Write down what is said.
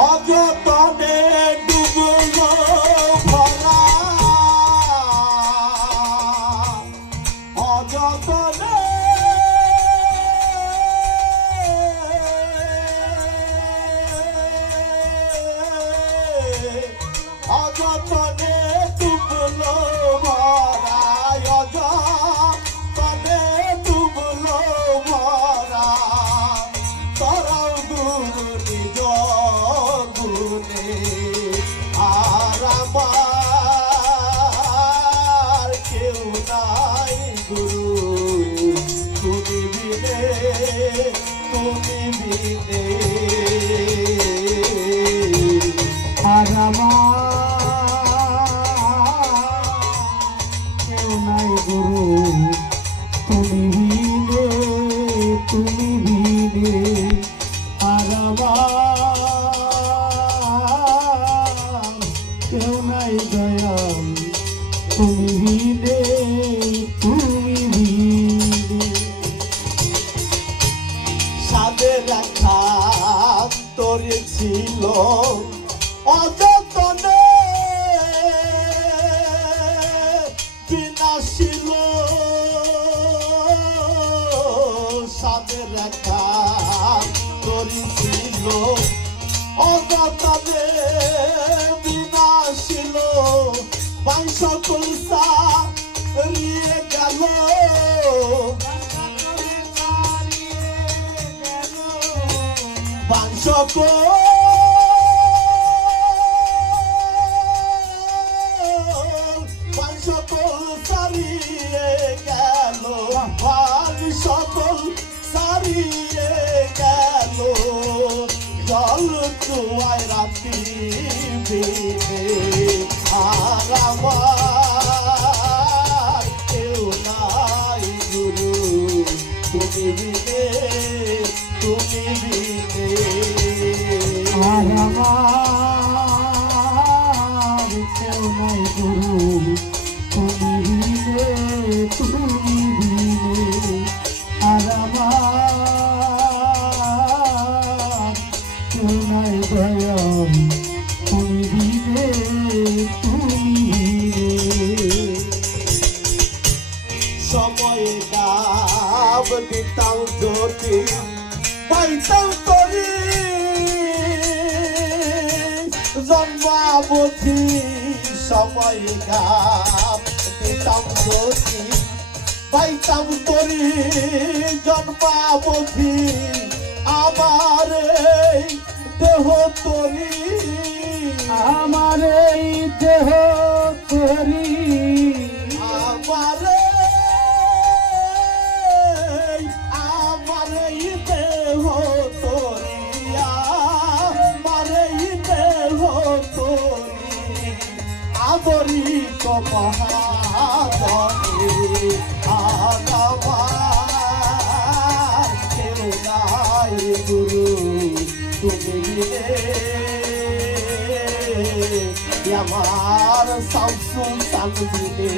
অযতনে তুমি বিনে আর কেউ নাই গুরু, তুমি ভিনে তুমি ভিনে আর কেউ নাই দয়াল, তুমি ভিনে ছিল অযতনে। বিনাশিল সাদে রাখা তোরে ছিল অযতনে। বিনাশিল বাংশ কুলসা রিয়ে গেল। বাল সকল সারিয়ে গেল জল চুয়ায় রাতি বিনে আর আমার কেউ নাই গুরু। তুমি বিনে তুমি বিনে দিতাম যদি পাইতাম করি জন্মাবধি সময় গাব দিতাম যদি পাইতাম করি জন্মাবধি আমার এই দেহ তরি। আমার এই দেহ করি আমারে আমারে দেহ তোরিয়া আমারে দেহ তোরি। আদরি কমহাদনি আগামার কেউ নাই আমার সাউসুন সালবিনে